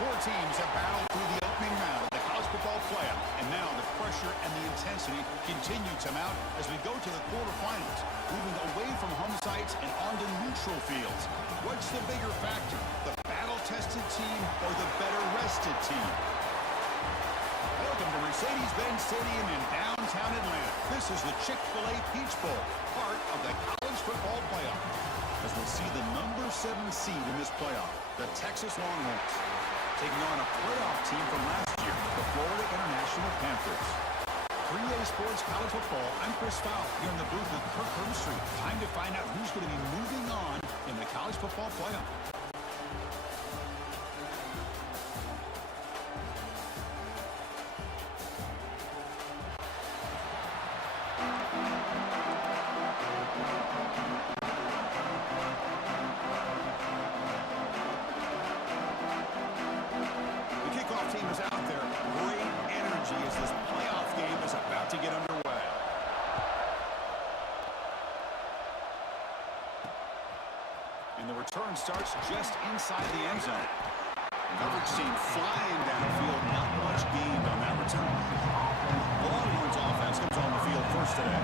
Four teams have battled through the opening round of the college football playoff, and now the pressure and the intensity continue to mount as we go to the quarterfinals, moving away from home sites and onto neutral fields. What's the bigger factor, the battle-tested team or the better-rested team? Welcome to Mercedes-Benz Stadium in downtown Atlanta. This is the Chick-fil-A Peach Bowl, part of the college football playoff, as we'll see the number 7 seed in this playoff, the Texas Longhorns, taking on a playoff team from last year, the Florida International Panthers. 3A Sports College Football, I'm Chris Fowle, here in the booth with Kirk Herbstreit. Time to find out who's going to be moving on in the college football playoff. Return starts just inside the end zone. Coverage team flying downfield, not much gained on that return. The Longhorns offense comes on the field first today.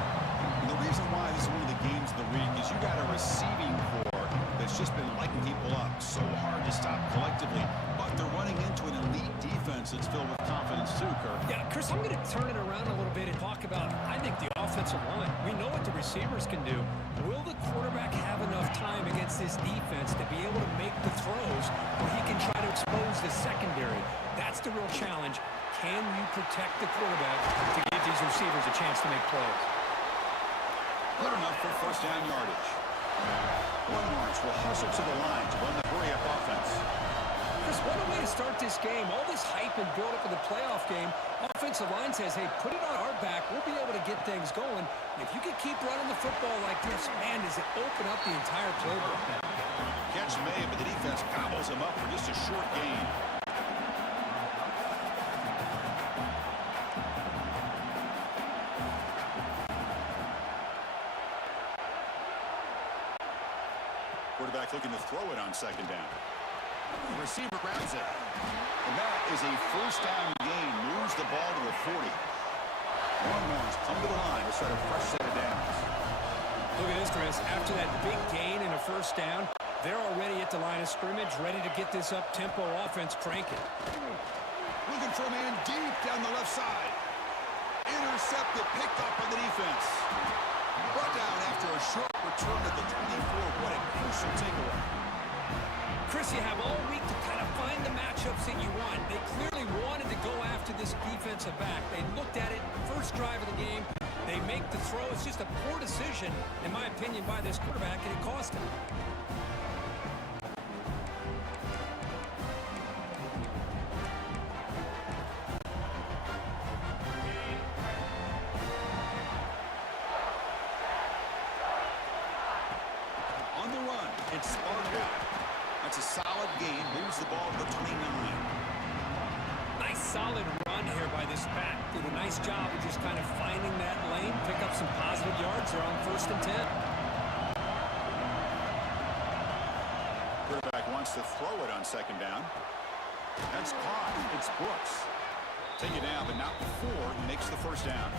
And the reason why this is one of the games of the week is you got a receiving corps that's just been lighting people up. So hard to stop collectively, but they're running into an elite defense that's filled with confidence too, Kirk. Yeah, Chris, I'm going to turn it around a little bit and talk about, I think, the offensive line. We know what the receivers can do. Will the quarterback have enough time against this defense to be able to make the throws where he can try to expose the secondary? That's the real challenge. Can you protect the quarterback to give these receivers a chance to make plays? Good enough for first down yardage. Longhorns will hustle to the line to run the hurry-up offense. Chris, what a way to start this game. All this hype and build-up of the playoff game. Offensive line says, hey, put it on our back. We'll be able to get things going. If you can keep running the football like this, man, does it open up the entire playbook. Catch made, but the defense gobbles him up for just a short gain. Quarterback looking to throw it on second down. The receiver grabs it. And that is a first down gain. Moves the ball to the 40. Longhorns come to the line to start a fresh set of downs. Look at this, Chris. After that big gain and a first down, they're already at the line of scrimmage, ready to get this up-tempo offense cranking. Looking for a man deep down the left side. Intercepted, picked up on the defense. Brought down after a short return at the 24. What a crucial takeaway. Chris, you have all week to kind of find the matchups that you want. They clearly wanted to go after this defensive back. They looked at it, first drive of the game. They make the throw. It's just a poor decision, in my opinion, by this quarterback, and it cost him. On the run, it's Sparta. That's a solid gain. Moves the ball to the 29. Nice solid run here by this back. Did a nice job of just kind of finding that lane, pick up some positive yards there on first and 10. Quarterback wants to throw it on second down. That's caught. It's Brooks. Take it down, but not before he makes the first down.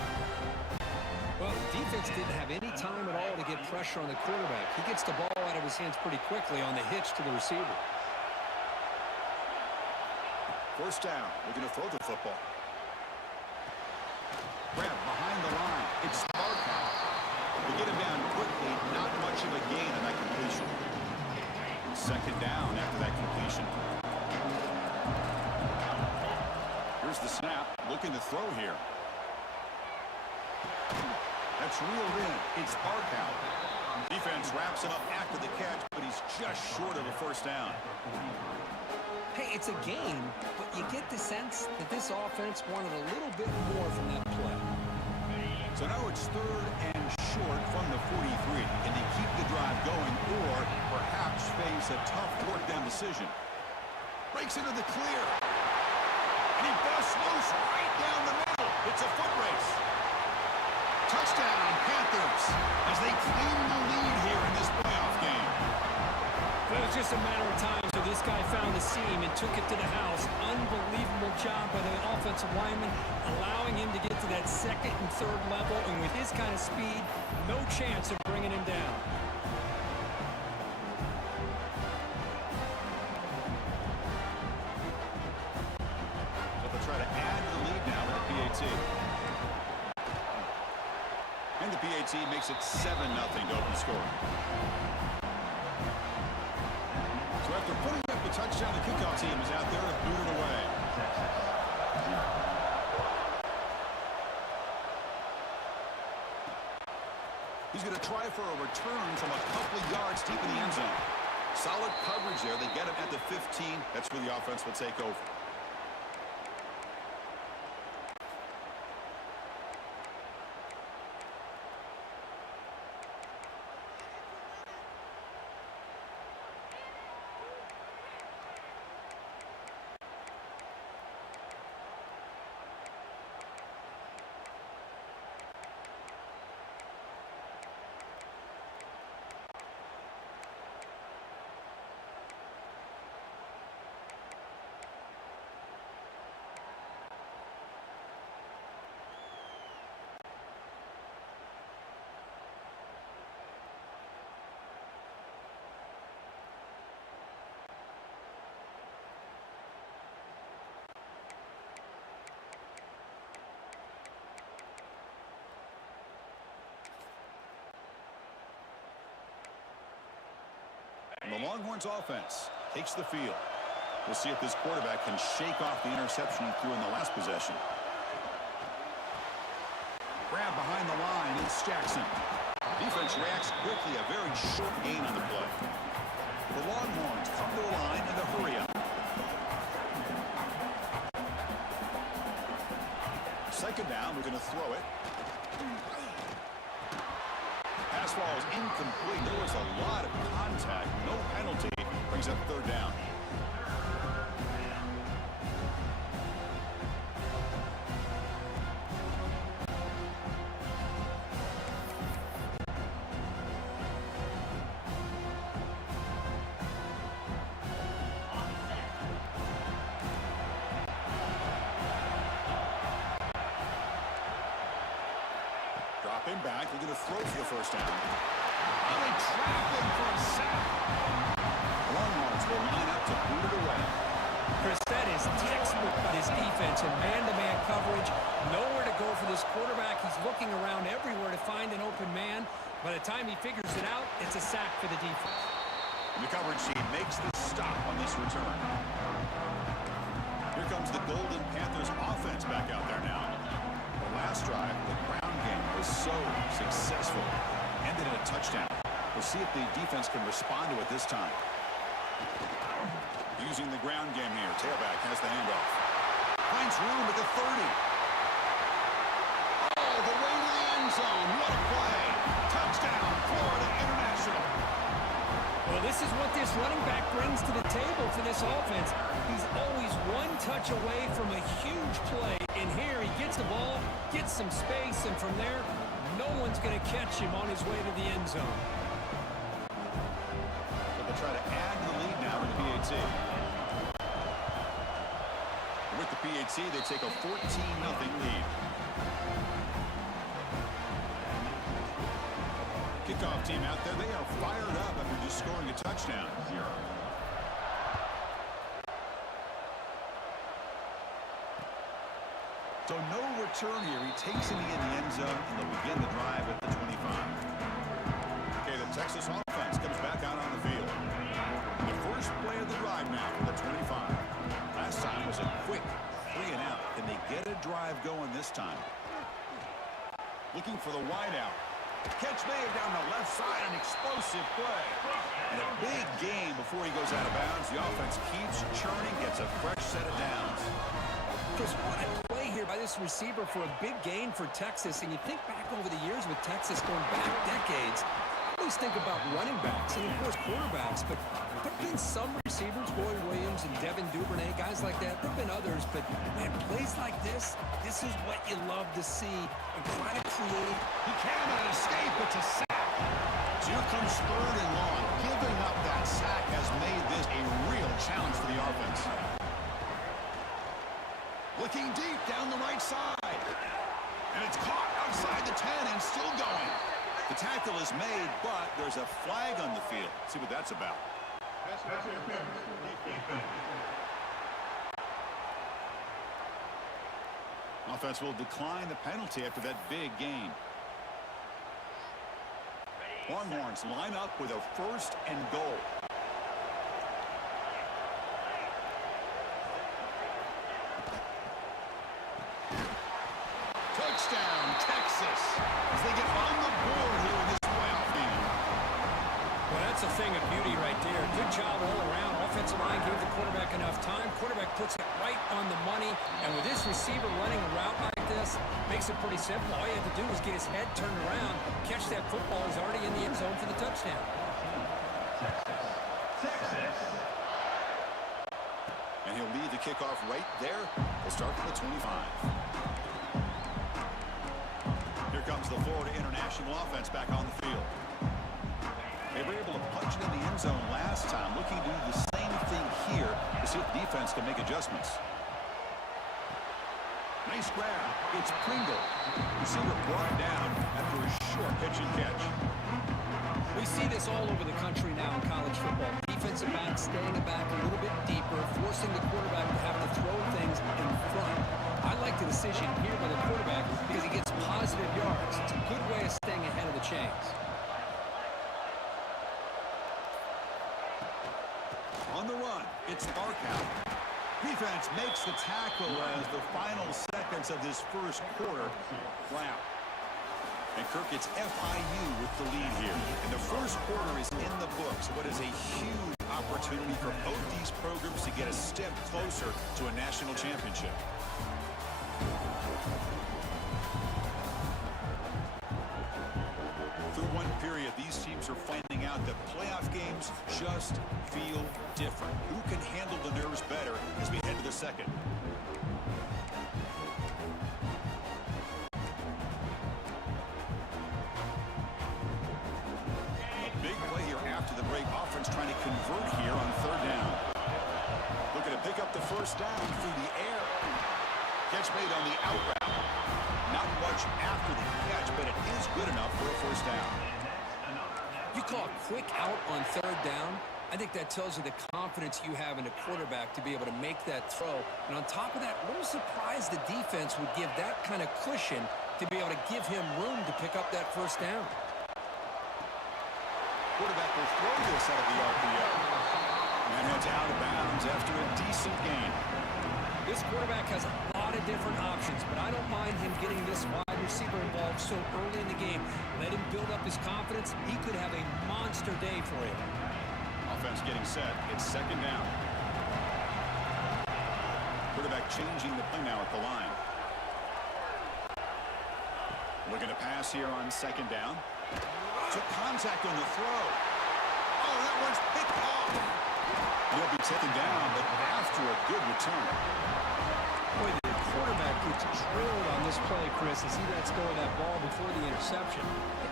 Well, defense didn't have any time at all to get pressure on the quarterback. He gets the ball out of his hands pretty quickly on the hitch to the receiver. First down. Looking to throw the football. Grab behind the line. It's Sparta. They get him down quickly. Not much of a gain on that completion. Second down after that completion. Here's the snap. Looking to throw here. That's reeled in. It's Barkow. Defense wraps him up after the catch, but he's just short of a first down. Hey, it's a game, but you get the sense that this offense wanted a little bit more from that play. So now it's third and short from the 43. Can they keep the drive going or perhaps face a tough fourth down decision? Breaks into the clear. And he busts loose right down the middle. It's a foot race. Touchdown, Panthers, as they claim the lead here in this playoff game. It was just a matter of time, so this guy found the seam and took it to the house. Unbelievable job by the offensive lineman, allowing him to get to that second and third level, and with his kind of speed, no chance of bringing him down. So they'll try to add to the lead now with the PAT. And the PAT makes it 7-0 to open score. So after putting up the touchdown, the kickoff team is out there to boot it away. He's going to try for a return from a couple of yards deep in the end zone. Solid coverage there. They get him at the 15. That's where the offense will take over. And the Longhorns offense takes the field. We'll see if this quarterback can shake off the interception he threw in the last possession. Grab behind the line, it's Jackson. Defense reacts quickly, a very short gain on the play. The Longhorns come to the line in the hurry up. Second down, we're going to throw it. Pass ball is incomplete. There was a lot of contact. No penalty. Brings up third down. Dropping back. They're going to throw for the first down. Oh, they trap him for a sack. Longhorns will line up to boot it away. Chris, that is textbook by his defense and man-to-man coverage. Nowhere to go for this quarterback. He's looking around everywhere to find an open man. By the time he figures it out, it's a sack for the defense. And the coverage team makes the stop on this return. Here comes the Golden Panthers offense back out there now. The last drive, the ground game was so successful. Ended in a touchdown. We'll see if the defense can respond to it this time. Using the ground game here. Tailback has the handoff. Finds room at the 30. Oh, the way to the end zone. What a play. Touchdown, Florida International. Well, this is what this running back brings to the table for this offense. He's always one touch away from a huge play. And here he gets the ball, gets some space, and from there, no one's going to catch him on his way to the end zone. So they'll try to add to the lead now with the PAT. With the PAT, they take a 14-0 lead. Kickoff team out there, they are fired up after just scoring a touchdown. So no return here. He takes it in the end zone, and they'll begin the drive at the 25. Okay, the Texas offense comes back out on the field. The first play of the drive now for the 25. Last time was a quick 3 and out. Can they get a drive going this time? Looking for the wideout. Catch made down the left side, an explosive play. And a big gain before he goes out of bounds. The offense keeps churning, gets a fresh set of downs. Just what a play here by this receiver for a big gain for Texas. And you think back over the years with Texas going back decades, I always think about running backs and, of course, quarterbacks. But there have been some receivers, Roy Williams and Devin Duvernay, guys like that. There have been others. But, man, plays like this is what you love to see. And try to create. He cannot escape. It's a sack. So here comes third and long. Giving up that sack has made this a real challenge for the offense. Looking deep down the right side. And it's caught outside the 10 and still going. The tackle is made, but there's a flag on the field. Let's see what that's about. Offense will decline the penalty after that big gain. Longhorns line up with a 1st and goal. Touchdown, Texas, as they get on the board here in this playoff game. Well, that's a thing of beauty right there. Good job all around. Offensive line gave the quarterback enough time. Quarterback puts it right on the money. And with this receiver running a route like this, makes it pretty simple. All you have to do is get his head turned around, catch that football. He's already in the end zone for the touchdown. And he'll lead the kickoff right there. We'll start from the 25. Here comes the Florida International offense back on the field. They were able to punch it in the end zone last time, looking to do the same thing here to see if defense can make adjustments. Nice grab. It's Pringle. Receiver brought down after a short pitch and catch. We see this all over the country now in college football. Defensive backs staying back a little bit deeper, forcing the quarterback to have to throw things in front. I like the decision here by the quarterback because he gets positive yards. It's a good way of staying ahead of the chains. On the run, it's Barkow. Defense makes the tackle as the final seconds of this first quarter. Wow. And Kirk, it's FIU with the lead here. And the first quarter is in the books. What is a huge opportunity for both these programs to get a step closer to a national championship. Through one period, these teams are finding out that playoff games just feel different. Who can handle the nerves better as we head to the second? A big play here after the break. Offense trying to convert here on 3rd down. Looking to pick up the first down through the air. Catch made on the out route. Not much after the catch, but it is good enough for a first down. You call a quick out on 3rd down. I think that tells you the confidence you have in a quarterback to be able to make that throw. And on top of that, a little surprised the defense would give that kind of cushion to be able to give him room to pick up that first down. Quarterback will throw this out of the RPO. And heads out of bounds after a decent gain. This quarterback has a lot of different options, but I don't mind him getting this wide receiver involved so early in the game. Let him build up his confidence. He could have a monster day for him. Offense getting set. It's 2nd down. Quarterback changing the play now at the line. Looking to pass here on 2nd down. Took contact on the throw. Oh, that one's picked off. He'll be taken down, but after a good return. Boy, the quarterback gets drilled on this play, Chris, as he lets go of that ball before the interception.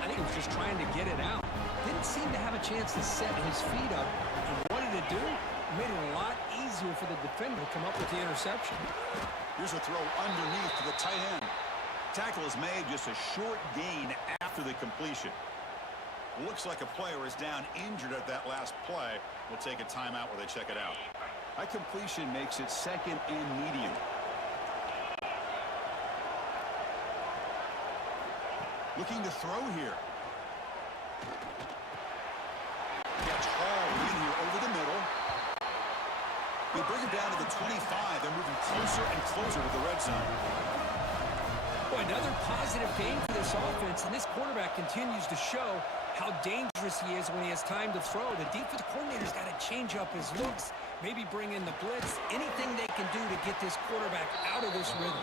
I think he was just trying to get it out. Didn't seem to have a chance to set his feet up. And what did it do? Made it a lot easier for the defender to come up with the interception. Here's a throw underneath to the tight end. Tackle is made, just a short gain after the completion. Looks like a player is down injured at that last play. We'll take a timeout while they check it out. That completion makes it 2nd and medium. Looking to throw here. Gets hauled in here over the middle. They bring him down to the 25. They're moving closer and closer to the red zone. Boy, another positive game for this offense, and this quarterback continues to show how dangerous he is when he has time to throw. The defensive coordinator's got to change up his looks, maybe bring in the blitz, anything they can do to get this quarterback out of this rhythm.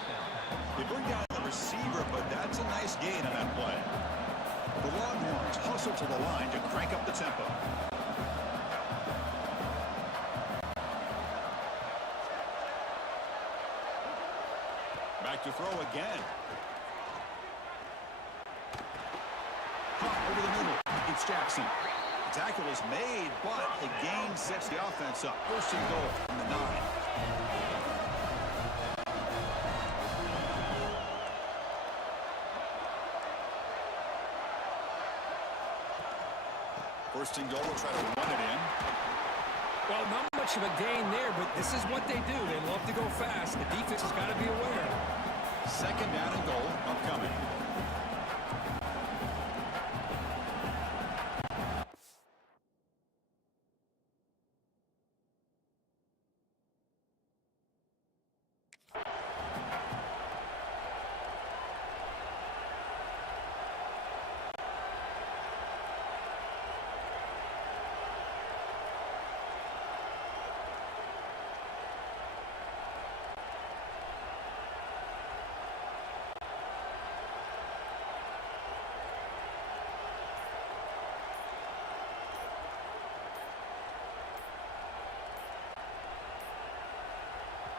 They bring down the receiver, but that's a nice gain on that play. The Longhorns hustle to the line to crank up the tempo. Back to throw again. Pop over the middle. It's Jackson. Tackle is made, but the gain sets the offense up. First and goal from the 9. First and goal, will try to run it in. Well, not much of a gain there, but this is what they do. They love to go fast. The defense has got to be aware. Second down and goal upcoming.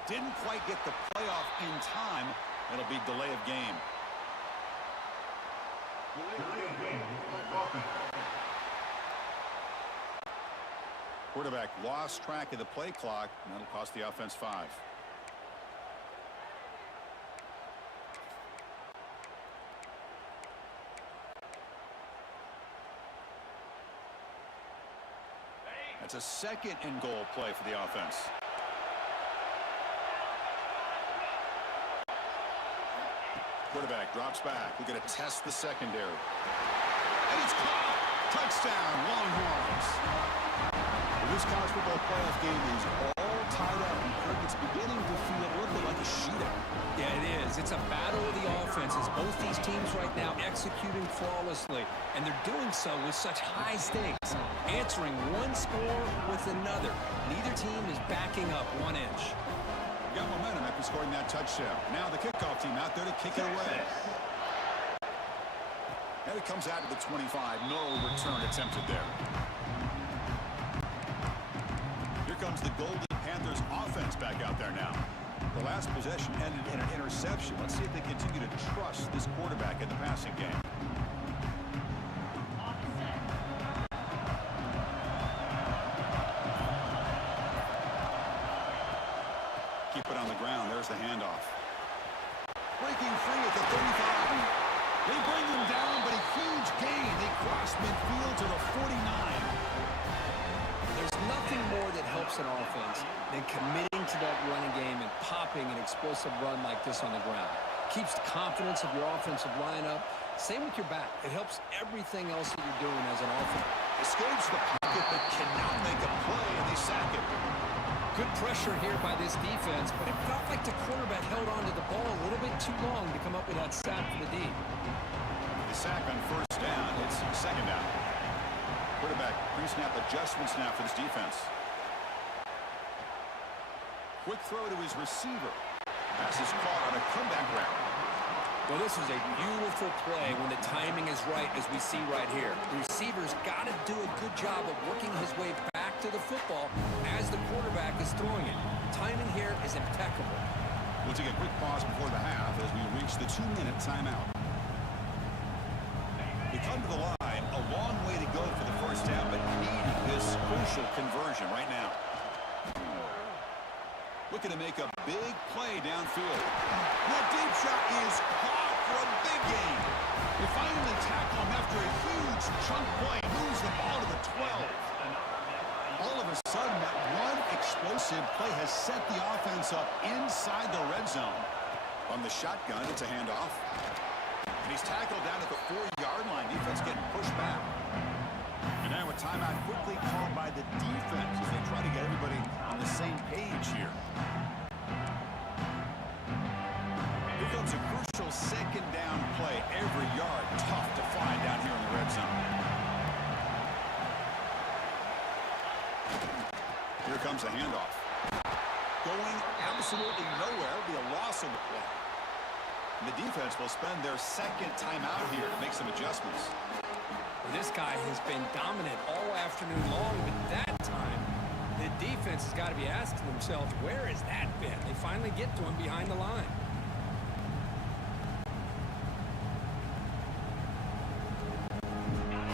Didn't quite get the playoff in time. It'll be delay of game. Quarterback lost track of the play clock, and that'll cost the offense 5. That's a second and goal play for the offense. Quarterback drops back. We're going to test the secondary. And it's caught. Touchdown, Longhorns. This college football playoff game is all tied up. And it's beginning to feel a little bit like a shootout. Yeah, it is. It's a battle of the offenses. Both these teams right now executing flawlessly. And they're doing so with such high stakes. Answering one score with another. Neither team is backing up 1 inch. Got momentum after scoring that touchdown. Now the kickoff team out there to kick it away. And it comes out to the 25. No return attempted there. Here comes the Golden Panthers offense back out there now. The last possession ended in an interception. Let's see if they continue to trust this quarterback in the passing game. Keep it on the ground. There's the handoff. Breaking free at the 35. They bring them down, but a huge gain. They cross midfield to the 49. There's nothing more that helps an offense than committing to that running game and popping an explosive run like this on the ground. Keeps the confidence of your offensive lineup. Same with your back. It helps everything else that you're doing as an offense. Escapes the pocket, but cannot make a play, and they sack it. Good pressure here by this defense, but it felt like the quarterback held on to the ball a little bit too long to come up with that sack for the D. The sack on first down. It's second down. Quarterback pre-snap adjustments now for this defense. Quick throw to his receiver. Pass is caught on a comeback route. Well, this is a beautiful play when the timing is right, as we see right here. The receiver's got to do a good job of working his way back to the football as the quarterback is throwing it. Timing here is impeccable. We'll take a quick pause before the half as we reach the 2-minute timeout. We come to the line, a long way to go for the first down, but needing this crucial conversion right now. Looking to make a big play downfield. That deep shot is caught for a big gain. They finally tackle him after a huge chunk play. Moves the ball to the 12. All of a sudden, that one explosive play has set the offense up inside the red zone. On the shotgun, it's a handoff. And he's tackled down at the 4-yard line. Defense getting pushed back. And now a timeout quickly called by the defense as they try to get everybody on the same page here. Here comes a crucial second down play. Every yard tough to find down here in the red zone. Here comes a handoff. Going absolutely nowhere. It'll be a loss on the play. And the defense will spend their second timeout here to make some adjustments. This guy has been dominant all afternoon long, but that time, the defense has got to be asking themselves, where has that been? They finally get to him behind the line.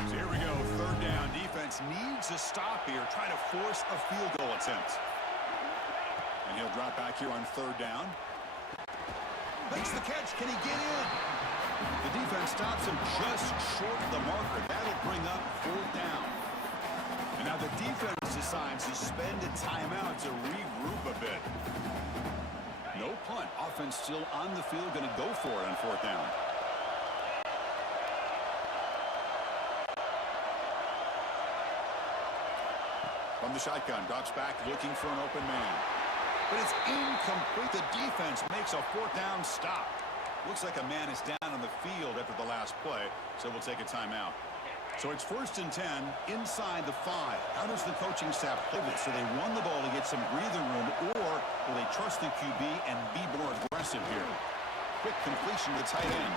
So here we go, third down. Defense defense needs a stop here, trying to force a field goal attempt. And he'll drop back here on third down. Makes the catch. Can he get in? The defense stops him just short of the marker. That'll bring up fourth down. And now the defense decides to spend a timeout to regroup a bit. No punt. Offense still on the field, going to go for it on fourth down. From the shotgun, drops back, looking for an open man. But it's incomplete. The defense makes a fourth down stop. Looks like a man is down on the field after the last play, so we'll take a timeout. So it's 1st and 10 inside the 5. How does the coaching staff pivot? So they run the ball to get some breathing room, or will they trust the QB and be more aggressive here? Quick completion to the tight end.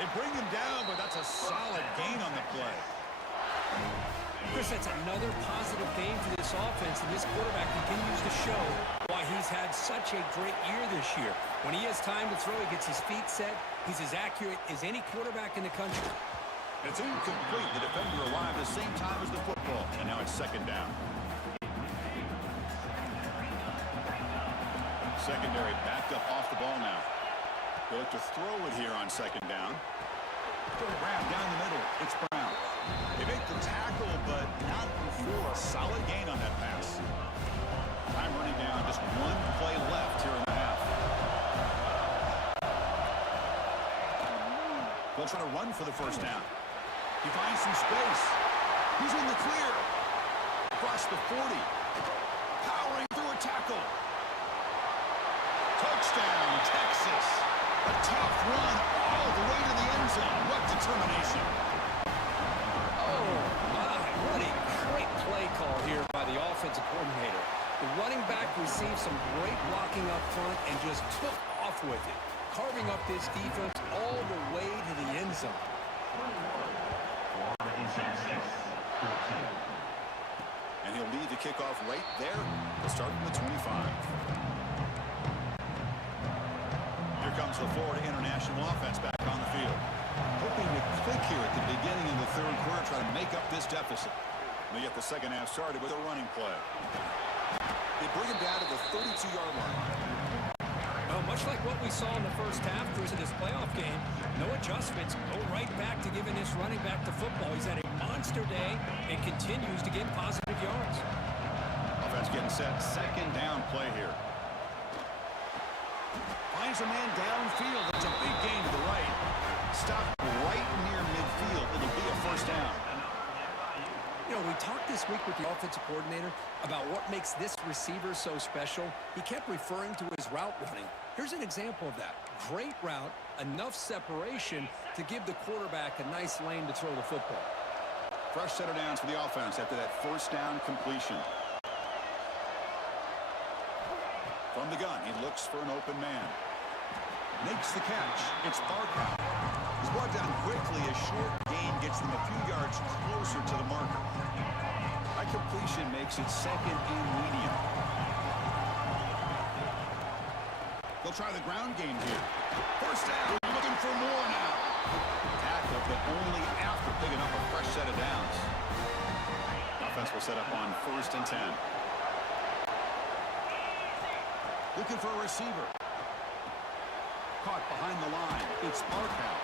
They bring him down, but that's a solid gain on the play. Chris, that's another positive game for this offense, and this quarterback continues to show why he's had such a great year this year. When he has time to throw, he gets his feet set. He's as accurate as any quarterback in the country. It's incomplete. The defender arrived at the same time as the football, and now it's 2nd down. Secondary backed up off the ball now. They look to throw it here on 2nd down. Brown down the middle. It's Brown. They make the tackle, but not before a solid gain on that pass. Time running down. Just one play left here in the half. They'll try to run for the 1st down. He finds some space. He's in the clear. Across the 40. Powering through a tackle. Touchdown, Texas. A tough run all the way to the end zone. What determination. Oh, my. What a great play call here by the offensive coordinator. The running back received some great blocking up front and just took off with it, carving up this defense all the way to the end zone. And he'll lead the kickoff right there. He'll start from the 25. Here comes the Florida International offense back on the field. Hoping to click here at the beginning of the 3rd quarter, try to make up this deficit. They get the 2nd half started with a running play. They bring him down to the 32-yard line. Well, much like what we saw in the 1st half, Chris, in this playoff game, no adjustments. Go right back to giving this running back the football. He's had a monster day and continues to get positive yards. Offense getting set. 2nd down play here. Finds a man downfield. It's a big gain to the right. Stop right near midfield. It'll be a 1st down. You know, we talked this week with the offensive coordinator about what makes this receiver so special. He kept referring to his route running. Here's an example of that. Great route, enough separation to give the quarterback a nice lane to throw the football. Fresh set of downs for the offense after that 1st down completion. From the gun, he looks for an open man. Makes the catch. It's Barkow. He's brought down quickly. A short gain gets them a few yards closer to the marker. That completion makes it 2nd and medium. They'll try the ground game here. 1st down. Looking for more now. Tackle, but only after picking up a fresh set of downs. Offense will set up on 1st and 10. Looking for a receiver. Caught behind the line. It's Barkow.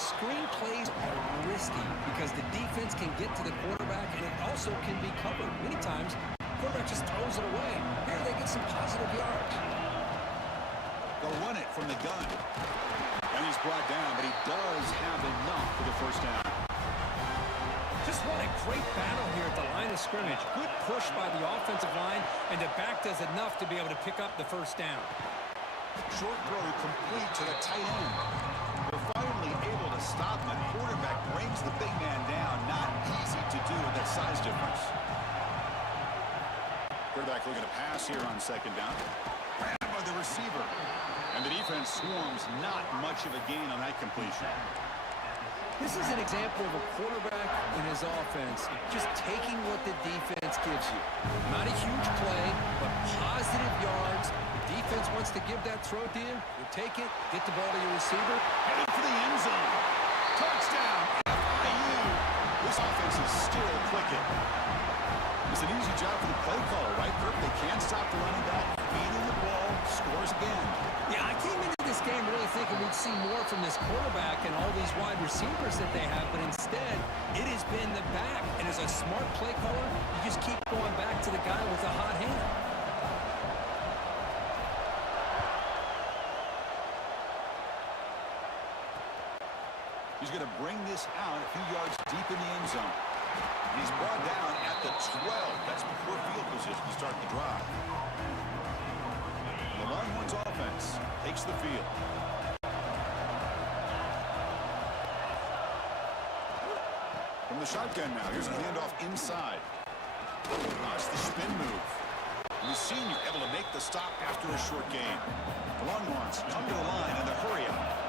Screen plays are risky because the defense can get to the quarterback and it also can be covered. Many times, the quarterback just throws it away. Here they get some positive yards. They'll run it from the gun. And he's brought down, but he does have enough for the 1st down. Just what a great battle here at the line of scrimmage. Good push by the offensive line, and the back does enough to be able to pick up the 1st down. Short throw complete to the tight end. They're finally able to stop him. The quarterback brings the big man down. Not easy to do with that size difference. Quarterback looking to pass here on 2nd down. Grabbed by the receiver. And the defense swarms. Not much of a gain on that completion. This is an example of a quarterback and his offense just taking what the defense gives you. Not a huge play, but positive yards. The defense wants to give that throw to you. You take it, get the ball to your receiver. Headed for the end zone. Touchdown, FIU. The This offense is still clicking. It's an easy job for the play caller, right, Kirk? They can't stop the running back, feeding the ball, scores again. Yeah, I came into this game really thinking we'd see more from this quarterback and all these wide receivers that they have, but instead, it has been the back. And as a smart play caller, you just keep going back to the guy with the hot hand. He's going to bring this out a few yards deep in the end zone. He's brought down at the 12. That's poor field position to start the drive. The Longhorns offense takes the field. From the shotgun now, here's a handoff inside. That's the spin move. And the senior able to make the stop after a short gain. The Longhorns come to the line in the hurry up.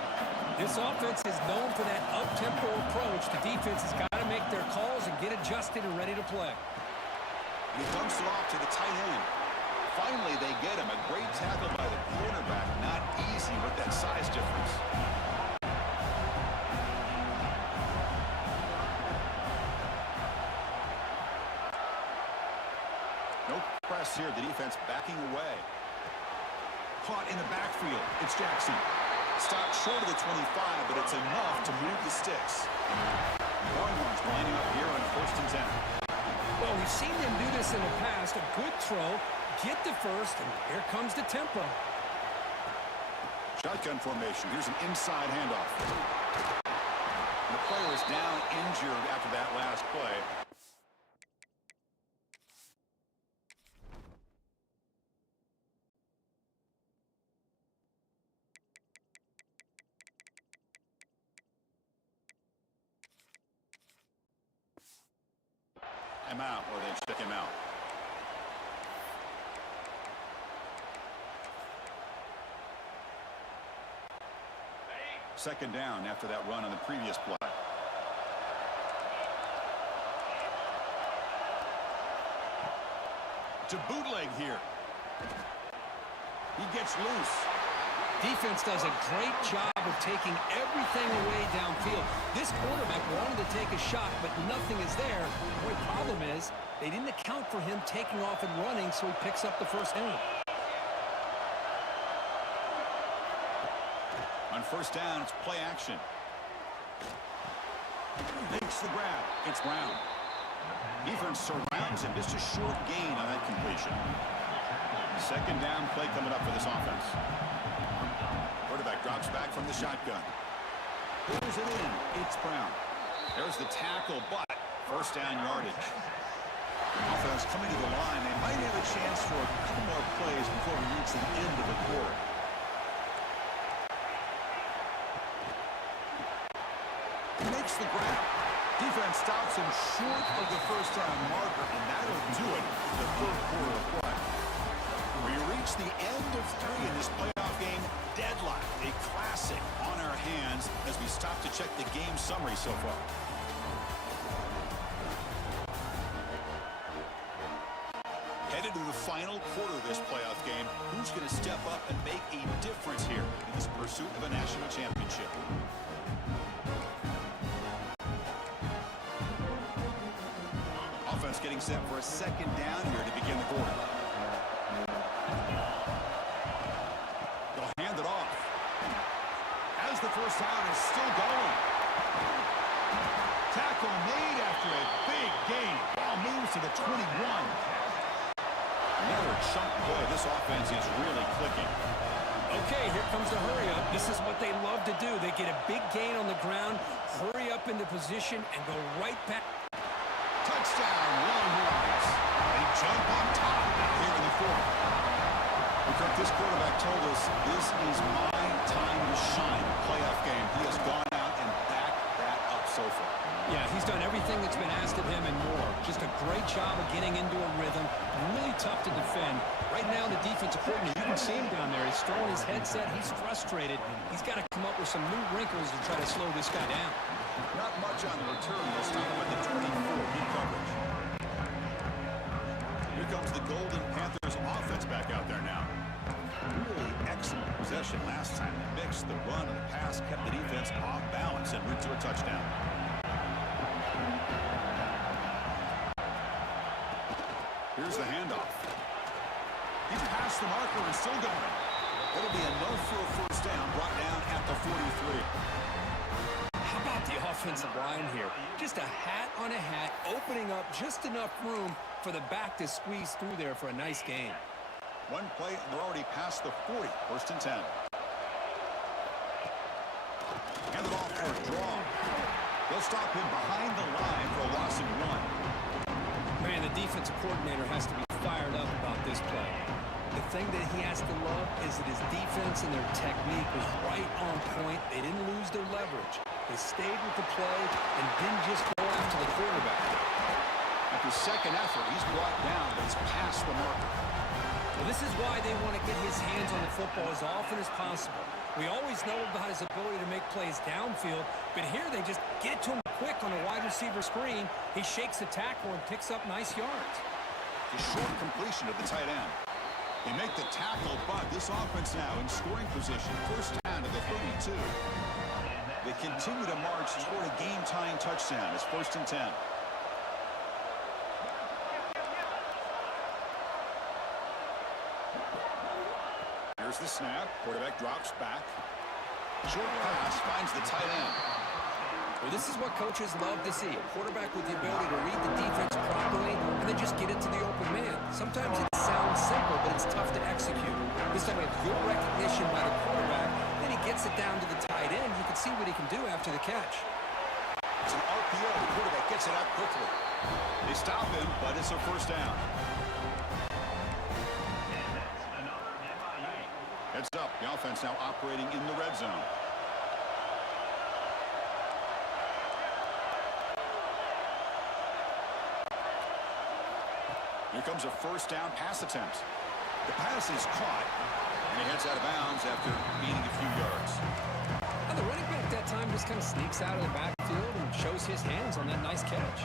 This offense is known for that up-tempo approach. The defense has got to make their calls and get adjusted and ready to play. And he dumps it off to the tight end. Finally, they get him. A great tackle by the cornerback. Not easy with that size difference. No press here. The defense backing away. Caught in the backfield. It's Jackson. Stopped short of the 25, but it's enough to move the sticks. Longhorns lining up here on 1st and 10. Well, we've seen them do this in the past. A good throw, get the first, and here comes the tempo. Shotgun formation. Here's an inside handoff. The player is down injured after that last play. Him out, or they check him out. Second down after that run on the previous play. To bootleg here. He gets loose. Defense does a great job of taking everything away downfield. This quarterback wanted to take a shot, but nothing is there. The only problem is they didn't account for him taking off and running, so he picks up the first down. On 1st down, it's play action. Makes the grab. It's Brown. Defense surrounds him. Just a short gain on that completion. Second down play coming up for this offense. Quarterback drops back from the shotgun. Pulls it in. It's Brown. There's the tackle, but 1st down yardage. Offense coming to the line. They might have a chance for a couple more plays before we reach the end of the quarter. He makes the grab. Defense stops him short of the 1st down marker, and that'll do it for the 3rd quarter of play. We reach the end of 3 in this playoff game. Deadlock, a classic on our hands as we stop to check the game summary so far. Headed to the final quarter of this playoff game. Who's going to step up and make a difference here in this pursuit of a national championship? Offense getting set for a 2nd down here to begin the quarter. They'll hand it off. As the 1st down is still going. Tackle made after a big gain. Ball moves to the 21. Another chunk play. This offense is really clicking. Okay, here comes the hurry up. This is what they love to do. They get a big gain on the ground, hurry up into position, and go right back. Touchdown, Longhorns. They jump on top here in the 4th. Because this quarterback told us this is my time to shine. Playoff game. He has gone out and backed that up so far. Yeah, he's done everything that's been asked of him and more. Just a great job of getting into a rhythm. Really tough to defend. Right now, the defensive coordinator, you can see him down there. He's throwing his headset. He's frustrated. He's got to come up with some new wrinkles to try to slow this guy down. Not much on the return. They'll stop him at the 24. Good coverage. Here comes the Golden Panthers offense back out there now. Really excellent possession last time. They mixed the run and the pass, kept the defense off balance and route to a touchdown. Here's the handoff. He's past the marker and still going. It'll be enough for a first down, brought down at the 43. How about the offensive line here? Just a hat on a hat, opening up just enough room for the back to squeeze through there for a nice gain. One play, and they're already past the 40. First and 10. Hand it off for a draw. They'll stop him behind the line for a loss of 1. Man, the defensive coordinator has to be fired up about this play. The thing that he has to love is that his defense and their technique was right on point. They didn't lose their leverage. They stayed with the play and didn't just go after the quarterback. After second effort, he's brought down, but it's past the marker. Well, this is why they want to get his hands on the football as often as possible. We always know about his ability to make plays downfield, but here they just get to him quick on a wide receiver screen. He shakes the tackle and picks up nice yards. The short completion of the tight end. They make the tackle, but this offense now in scoring position. First down to the 32. They continue to march toward a game-tying touchdown. It's first and 10. Here's the snap. Quarterback drops back. Short pass finds the tight end. Well, this is what coaches love to see. A quarterback with the ability to read the defense properly and then just get it to the open man. Sometimes it sounds simple, but it's tough to execute. This time we have good recognition by the quarterback. Then he gets it down to the tight end. You can see what he can do after the catch. It's an RPO. The quarterback gets it out quickly. They stop him, but it's a first down. Heads up. The offense now operating in the red zone. Here comes a first down pass attempt. The pass is caught, and he heads out of bounds after gaining a few yards. And the running back that time just kind of sneaks out of the backfield and shows his hands on that nice catch.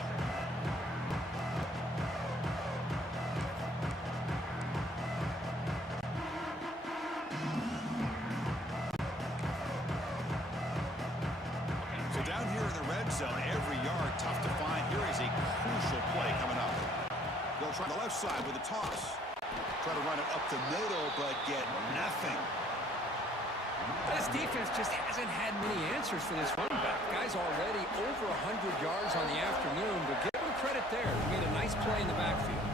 So down here in the red zone, every yard tough to find. Here is a crucial play coming up. They'll try the left side with a toss. Try to run it up the middle, but get nothing. This defense just hasn't had many answers for this running back. Guy's already over 100 yards on the afternoon, but give him credit there. He made a nice play in the backfield.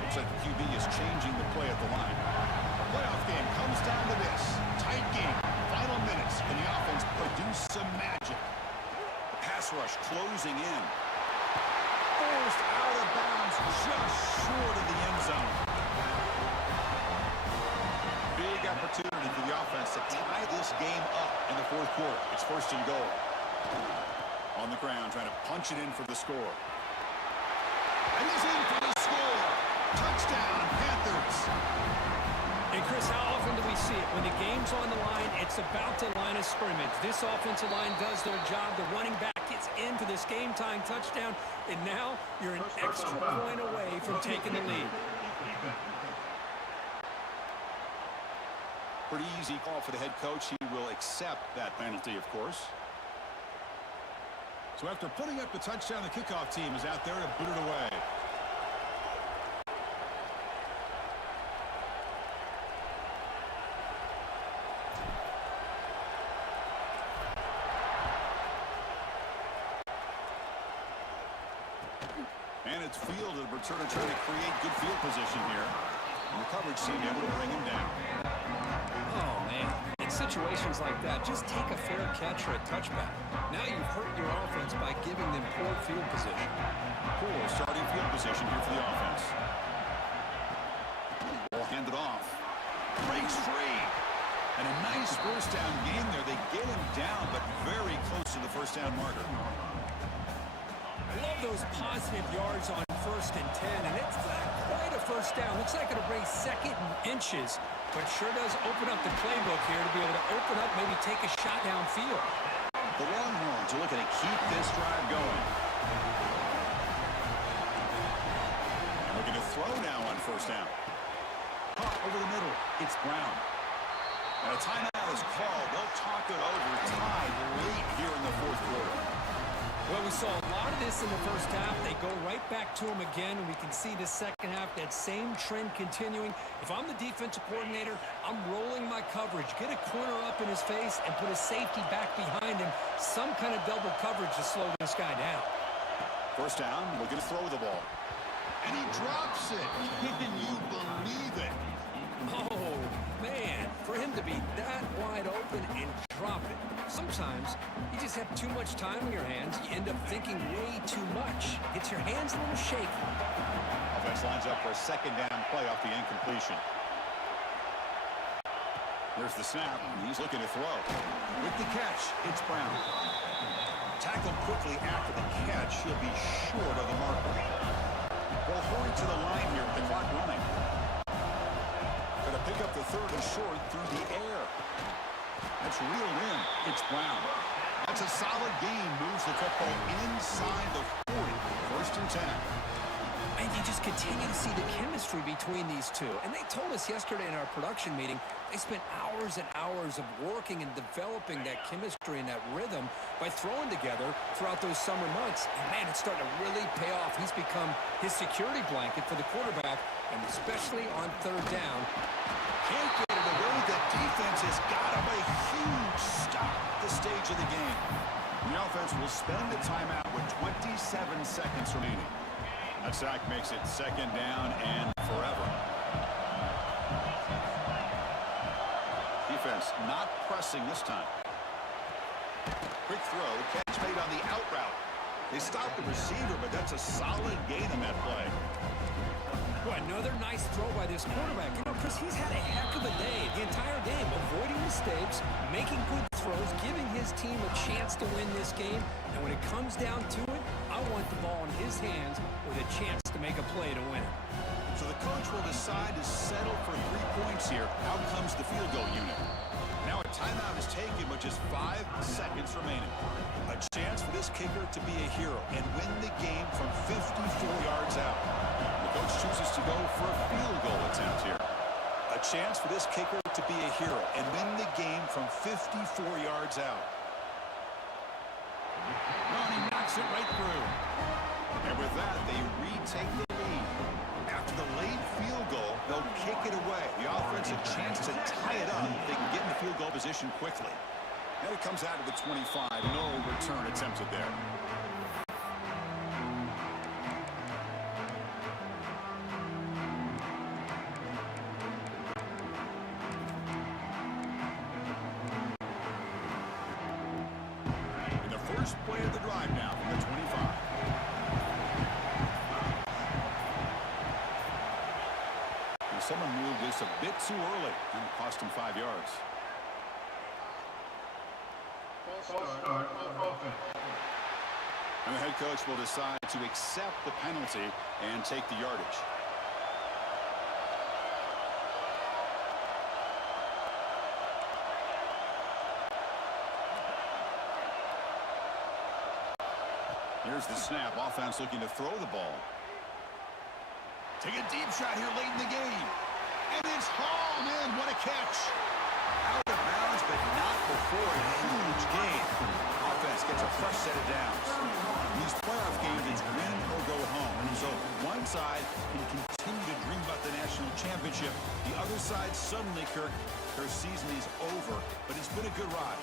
Looks like the QB is changing the play at the line. The playoff game comes down to this. Tight game. Final minutes. Can the offense produce some magic? The pass rush closing in. Forced out of bounds just short of the end zone. Big opportunity for the offense to tie this game up in the fourth quarter. It's first and goal. On the ground, trying to punch it in for the score. And he's in for the score. Touchdown, Panthers. And Chris, how often do we see it? When the game's on the line, it's about the line of scrimmage. This offensive line does their job. The running back gets into this game-tying touchdown, and now you're an extra point away from taking the lead. Pretty easy call for the head coach. He will accept that penalty, of course. So after putting up the touchdown, the kickoff team is out there to boot it away. And it's fielded. Returner trying to create good field position here. And the coverage seemed able to bring him down. Oh, man. In situations like that, just take a fair catch or a touchback. Now you've hurt your offense by giving them poor field position. Poor starting field position here for the offense. Ball handed off. Breaks free. And a nice first down gain there. They get him down, but very close to the first down marker. Love those positive yards on 1st and 10, and it's quite a first down. Looks like it'll bring second and inches, but sure does open up the playbook here to be able to open up, maybe take a shot downfield. The Longhorns are looking to keep this drive going. And looking to throw now on first down. Caught over the middle. It's Brown. And a timeout is called. They'll talk it over. Tied late here in the fourth quarter. Well, we saw a lot of this in the first half. They go right back to him again, and we can see the second half, that same trend continuing. If I'm the defensive coordinator, I'm rolling my coverage. Get a corner up in his face and put a safety back behind him. Some kind of double coverage to slow this guy down. First down, looking to throw the ball. And he drops it. Can you believe it? Oh, man, for him to be that wide open and drop it. Sometimes you just have too much time in your hands. You end up thinking way too much. Gets your hands a little shaky. Offense lines up for a second down play off the incompletion. There's the snap, and he's looking to throw. With the catch, it's Brown. Tackled quickly after the catch. He'll be short of the marker. Well, hurry to the line here with the clock running. Going to pick up the third and short through the air. That's reeled in. It's Brown. That's a solid gain. Moves the football inside the 40. First and 10. And you just continue to see the chemistry between these two. And they told us yesterday in our production meeting, they spent hours and hours of working and developing that chemistry and that rhythm by throwing together throughout those summer months. And, man, it's starting to really pay off. He's become his security blanket for the quarterback, and especially on third down. Can't get it away. The defense has got him a huge stop at the stage of the game. The offense will spend the timeout with 27 seconds remaining. That sack makes it second down and forever. Defense not pressing this time. Quick throw, catch made on the out route. They stopped the receiver, but that's a solid gain on that play. Well, another nice throw by this quarterback. You know, Chris, he's had a heck of a day the entire game, avoiding mistakes, making good throws, giving his team a chance to win this game. And when it comes down to it, I want the ball in his hands with a chance to make a play to win it. So the coach will decide to settle for 3 points here. Out comes the field goal unit. Now a timeout is taken with just 5 seconds remaining. A chance for this kicker to be a hero and win the game from 54 yards out. The coach chooses to go for a field goal attempt here. A chance for this kicker to be a hero and win the game from 54 yards out. And he knocks it right through. And with that, they retake the lead. After the late field goal, they'll kick it away. The offense a chance to tie it up. They can get in the field goal position quickly. And it comes out of the 25. No return attempted there. And the first play of the drive now from the 25. And someone moved this a bit too early, and it cost him 5 yards. And the head coach will decide to accept the penalty and take the yardage. Here's the snap. Offense looking to throw the ball. Take a deep shot here late in the game. And it's hauled in. What a catch. Out of bounds, but not before a huge gain. Offense gets a fresh set of downs. In these playoff games, it's win or go home. So one side can continue to dream about the national championship. The other side, suddenly, Kirk, their season is over. But it's been a good ride.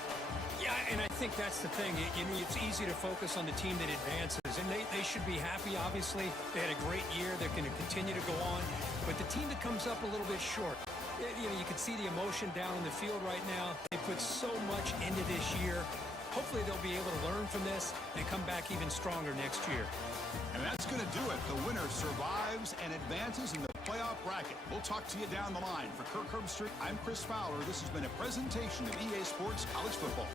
Yeah, and I think that's the thing. It's easy to focus on the team that advances, and they should be happy, obviously. They had a great year. They're going to continue to go on. But the team that comes up a little bit short, you can see the emotion down in the field right now. They put so much into this year. Hopefully they'll be able to learn from this and come back even stronger next year. And that's going to do it. The winner survives and advances in the playoff bracket. We'll talk to you down the line. For Kirk Herbstreit, I'm Chris Fowler. This has been a presentation of EA Sports College Football.